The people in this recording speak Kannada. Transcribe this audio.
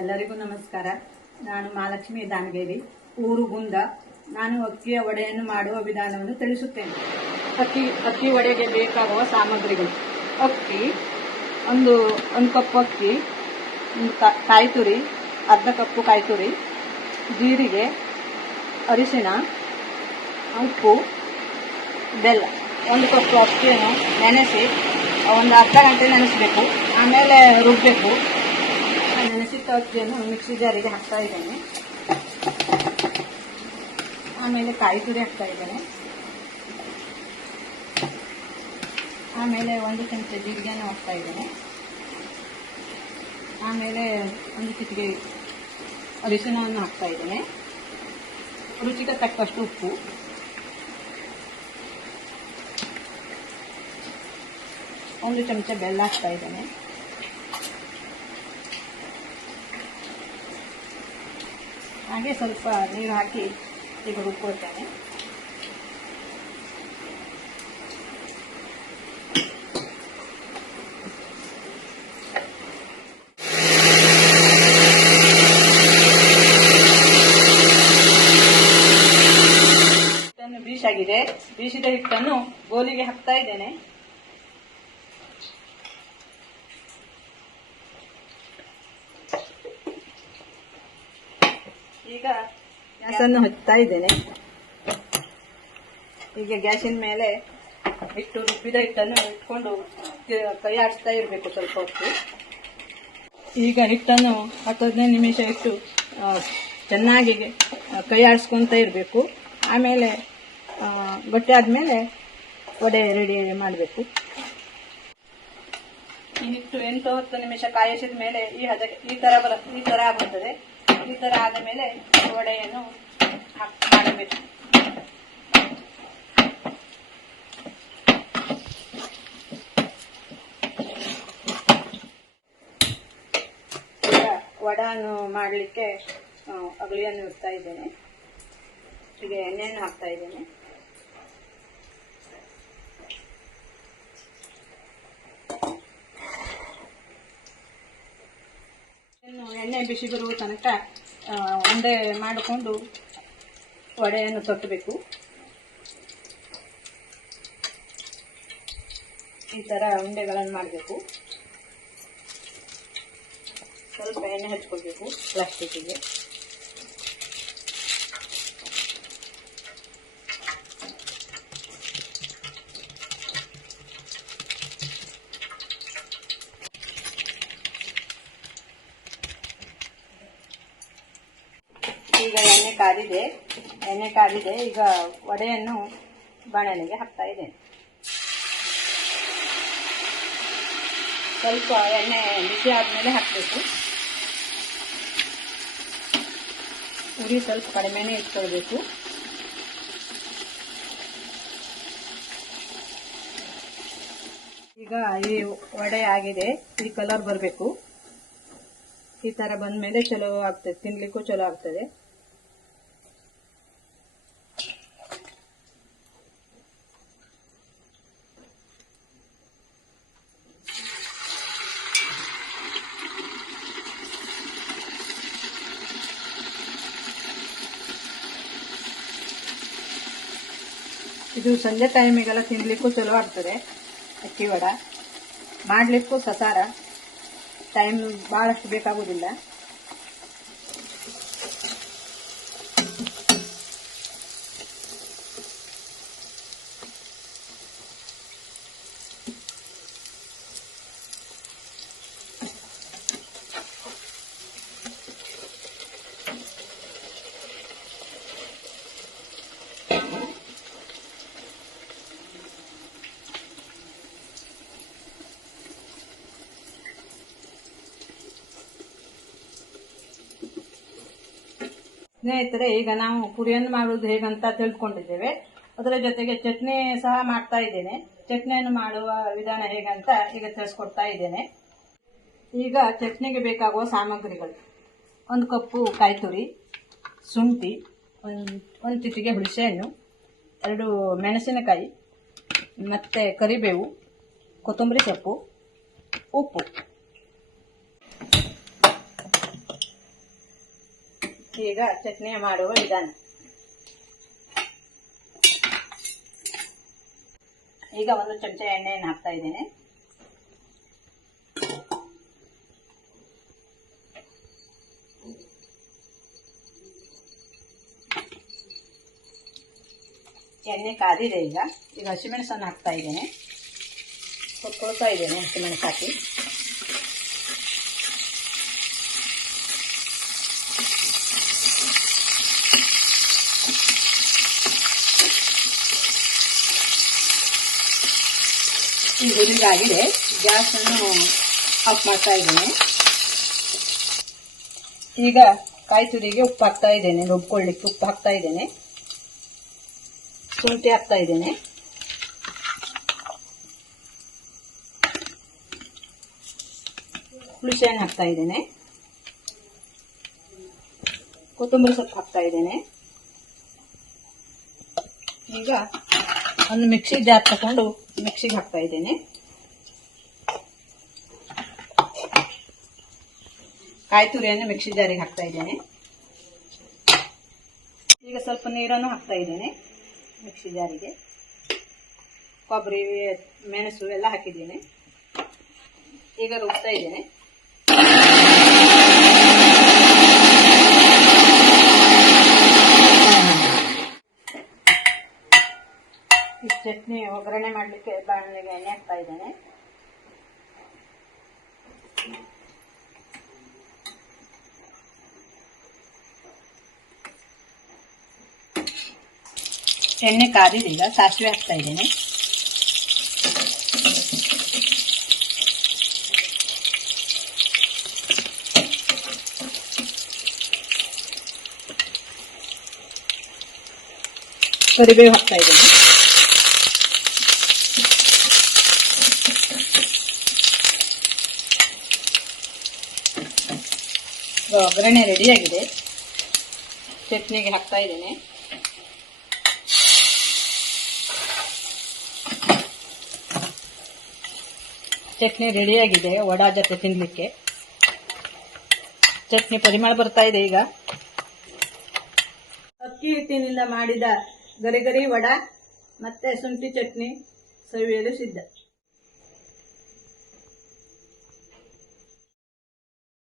ಎಲ್ಲರಿಗೂ ನಮಸ್ಕಾರ. ನಾನು ಮಹಾಲಕ್ಷ್ಮಿ ದಾನಗೇರಿ, ಊರು ಗುಂದ. ನಾನು ಅಕ್ಕಿಯ ವಡೆಯನ್ನು ಮಾಡುವ ವಿಧಾನವನ್ನು ತಿಳಿಸುತ್ತೇನೆ. ಅಕ್ಕಿ ಅಕ್ಕಿ ವಡೆಗೆ ಬೇಕಾಗುವ ಸಾಮಗ್ರಿಗಳು. ಅಕ್ಕಿ, ಒಂದು ಒಂದು ಕಪ್ ಅಕ್ಕಿ ಕಾಯಿ ತುರಿ ಅರ್ಧ ಕಪ್ಪು ಕಾಯಿ ತುರಿ ಜೀರಿಗೆ, ಅರಿಶಿಣ, ಉಪ್ಪು, ಬೆಲ್ಲ. ಒಂದು ಕಪ್ ಅಕ್ಕಿಯನ್ನು ನೆನೆಸಿ, ಒಂದು ಅರ್ಧ ಗಂಟೆ ನೆನೆಸಬೇಕು. ಆಮೇಲೆ ರುಬ್ಬಬೇಕು ನೆನೆಸಿದ ಅಕ್ಕಿಯನ್ನು ಮಿಕ್ಸಿ ಜಾರಿಗೆ ಹಾಕ್ತಾ ಇದ್ದೇನೆ. ಆಮೇಲೆ ಕಾಯಿ ತುರಿ ಹಾಕ್ತಾ ಇದ್ದೇನೆ. ಆಮೇಲೆ ಒಂದು ಚಮಚ ಜೀರಿಗೆಯನ್ನು ಹಾಕ್ತಾ ಇದ್ದೇನೆ. ಆಮೇಲೆ ಒಂದು ಚಿಟಿಕೆ ಅರಿಶಿನವನ್ನು ಹಾಕ್ತಾ ಇದ್ದೇನೆ. ರುಚಿಗೆ ತಕ್ಕಷ್ಟು ಉಪ್ಪು. ಒಂದು ಚಮಚ ಬೆಲ್ಲ ಹಾಕ್ತಾ ಇದ್ದೇನೆ. ಹಾಗೆ ಸ್ವಲ್ಪ ನೀರು ಹಾಕಿ ಈಗ ರುಬ್ಕೊಳ್ತೇನೆ. ಹಿಟ್ಟನ್ನು ಬೀಸಾಗಿದೆ. ಬೀಸಿದ ಹಿಟ್ಟನ್ನು ಗೋಲಿಗೆ ಹಾಕ್ತಾ ಇದ್ದೇನೆ. ಈಗ ಗ್ಯಾಸನ್ನು ಹಚ್ತಾ ಇದ್ದೇನೆ. ಈಗ ಗ್ಯಾಸಿನ ಮೇಲೆ ಇಟ್ಟು ರುಬ್ಬಿದ ಹಿಟ್ಟನ್ನು ಇಟ್ಕೊಂಡು ಕೈ ಆಡಿಸ್ತಾ ಇರಬೇಕು ಸ್ವಲ್ಪ ಹೊತ್ತು. ಈಗ ಹಿಟ್ಟನ್ನು ಹತ್ತು ಹದಿನೈದು ನಿಮಿಷ ಇಟ್ಟು ಚೆನ್ನಾಗಿ ಕೈ ಆಡಿಸ್ಕೊತ ಇರಬೇಕು. ಆಮೇಲೆ ಬಟ್ಟೆ ಆದಮೇಲೆ ವಡೆ ರೆಡಿ ಮಾಡಬೇಕು. ಈ ಹಿಟ್ಟು ಎಂಟು ಹತ್ತು ನಿಮಿಷ ಕಾಯಿಸಿದ ಮೇಲೆ ಈ ಹದ ಈ ಥರ ಬರ, ಈ ಥರ ಆಗುತ್ತದೆ. ಈ ತರ ಆದ ಮೇಲೆ ವಡೆಯನ್ನು ಹಾಕ್- ಮಾಡಬೇಕು. ವಡಾನು ಮಾಡಲಿಕ್ಕೆ ಅಗಲಿಯನ್ನು ಇಡ್ತಾ ಇದ್ದೇನೆ. ಹೀಗೆ ಎಣ್ಣೆಯನ್ನು ಹಾಕ್ತಾ ಇದ್ದೇನೆ. ಎಣ್ಣೆ ಬಿಸಿ ಬರುವ ತನಕ ಒಂದೇ ಮಾಡಿಕೊಂಡು ವಡೆಯನ್ನು ತೊಟ್ಟಬೇಕು. ಈ ಥರ ಉಂಡೆಗಳನ್ನು ಮಾಡಬೇಕು. ಸ್ವಲ್ಪ ಎಣ್ಣೆ ಹಚ್ಕೋಬೇಕು ಪ್ಲಾಸ್ಟಿಕ್ಕಿಗೆ. ಈಗ ಎಣ್ಣೆ ಕಾದಿದೆ ಎಣ್ಣೆ ಕಾದಿದೆ ಈಗ ವಡೆಯನ್ನು ಬಾಣಲೆಗೆ ಹಾಕ್ತಾ ಇದ್ದೇನೆ. ಸ್ವಲ್ಪ ಎಣ್ಣೆ ಬಿಸಿ ಆದಮೇಲೆ ಹಾಕಬೇಕು. ಉರಿ ಸ್ವಲ್ಪ ಕಡಿಮೆನೇ ಇಟ್ಕೊಳ್ಬೇಕು. ಈಗ ಈ ವಡೆ ಆಗಿದೆ, ಈ ಕಲರ್ ಬರಬೇಕು. ಈ ತರ ಬಂದ್ಮೇಲೆ ಚಲೋ ಆಗ್ತದೆ, ತಿನ್ಲಿಕ್ಕೂ ಚಲೋ ಆಗ್ತದೆ. ಇದು ಸಂಜೆ ಟೈಮಿಗೆಲ್ಲ ತಿನ್ಲಿಕ್ಕೂ ಚಲೋ ಆಗ್ತದೆ ಅಕ್ಕಿ ವಡ. ಮಾಡ್ಲಿಕ್ಕೂ ಸಸಾರ. ಟೈಮ್ ಬಹಳಷ್ಟು ಬೇಕಾಗುವುದಿಲ್ಲ ಸ್ನೇಹಿತರೆ, ಈಗ ನಾವು ಪುರಿಯನ್ನು ಮಾಡುವುದು ಹೇಗಂತ ತಿಳ್ಕೊಂಡಿದ್ದೇವೆ. ಅದರ ಜೊತೆಗೆ ಚಟ್ನಿ ಸಹ ಮಾಡ್ತಾ ಇದ್ದೇನೆ. ಚಟ್ನಿಯನ್ನು ಮಾಡುವ ವಿಧಾನ ಹೇಗಂತ ಈಗ ತಿಳಿಸ್ಕೊಡ್ತಾ ಇದ್ದೇನೆ. ಈಗ ಚಟ್ನಿಗೆ ಬೇಕಾಗುವ ಸಾಮಗ್ರಿಗಳು. ಒಂದು ಕಪ್ಪು ಕಾಯಿ ತುರಿ ಶುಂಠಿ, ಒಂದು ಒಂದು ಚಿಟಿಗೆ ಹುಣಸೆಹಣ್ಣು, ಎರಡು ಮೆಣಸಿನಕಾಯಿ, ಮತ್ತು ಕರಿಬೇವು, ಕೊತ್ತಂಬರಿ ಸೊಪ್ಪು, ಉಪ್ಪು. ಈಗ ಚಟ್ನಿ ಮಾಡುವ ವಿಧಾನ ಈಗ ಒಂದು ಚಮಚ ಎಣ್ಣೆಯನ್ನು ಹಾಕ್ತಾ ಇದ್ದೇನೆ ಎಣ್ಣೆ ಕಾದಿದೆ ಈಗ ಈಗ ಹಸಿಮೆಣಸನ್ನು ಹಾಕ್ತಾ ಇದ್ದೇನೆ ಕೊತ್ಕೊಳ್ತಾ ಇದ್ದೇನೆ ಹಸಿಮೆಣಸು ಹಾಕಿ ಈ ಗ್ಯಾಸ್ ಗ್ಯಾಸನ್ನು ಆಫ್ ಮಾಡ್ತಾ ಇದ್ದೇನೆ. ಈಗ ಕಾಯಿ ತುರಿಗೆ ಉಪ್ಪು ಹಾಕ್ತಾ ಇದ್ದೇನೆ. ರುಬ್ಕೊಳ್ಳಿಕ್ಕೆ ಉಪ್ಪು ಹಾಕ್ತಾ ಇದ್ದೇನೆ. ಶುಂಠಿ ಹಾಕ್ತಾ ಇದ್ದೇನೆ. ಹುಣಸೆಹಣ್ಣು ಹಾಕ್ತಾ ಇದ್ದೇನೆ. ಕೊತ್ತಂಬರಿ ಸೊಪ್ಪು ಹಾಕ್ತಾ ಇದ್ದೇನೆ. ಈಗ ಒಂದು ಮಿಕ್ಸಿ ಜಾರ್ ತಗೊಂಡು ಮಿಕ್ಸಿಗೆ ಹಾಕ್ತಾ ಇದ್ದೇನೆ. ಕಾಯಿ ತುರಿಯನ್ನು ಮಿಕ್ಸಿ ಜಾರಿಗೆ ಹಾಕ್ತಾ ಇದ್ದೇನೆ. ಈಗ ಸ್ವಲ್ಪ ನೀರನ್ನು ಹಾಕ್ತಾ ಇದ್ದೇನೆ ಮಿಕ್ಸಿ ಜಾರಿಗೆ. ಕೊಬ್ಬರಿ, ಮೆಣಸು ಎಲ್ಲ ಹಾಕಿದ್ದೀನಿ. ಈಗ ರುಬ್ತಾ ಇದ್ದೇನೆ. ಚಟ್ನಿ ಒಗ್ಗರಣೆ ಮಾಡಲಿಕ್ಕೆ ಬಾಣಲೆಗೆ ಎಣ್ಣೆ ಹಾಕ್ತಾ ಇದ್ದೇನೆ. ಎಣ್ಣೆ ಕಾದಿದೀಗ ಸಾಸಿವೆ ಹಾಕ್ತಾ ಇದ್ದೇನೆ. ಕರಿಬೇವು ಹಾಕ್ತಾ ಇದ್ದೇನೆ. ಈಗ ಒಗ್ಗರಣೆ ರೆಡಿಯಾಗಿದೆ ಚಟ್ನಿಗೆ ಹಾಕ್ತಾ ಇದ್ದೇನೆ. ಚಟ್ನಿ ರೆಡಿಯಾಗಿದೆ ವಡಾ ಜೊತೆ ತಿನ್ಲಿಕ್ಕೆ. ಚಟ್ನಿ ಪರಿಮಳ ಬರ್ತಾ ಇದೆ ಈಗ. ಅಕ್ಕಿ ಹಿಟ್ಟಿನಿಂದ ಮಾಡಿದ ಗರಿ ಗರಿ ವಡ ಮತ್ತೆ ಶುಂಠಿ ಚಟ್ನಿ ಸವಿಯಲು ಸಿದ್ಧ.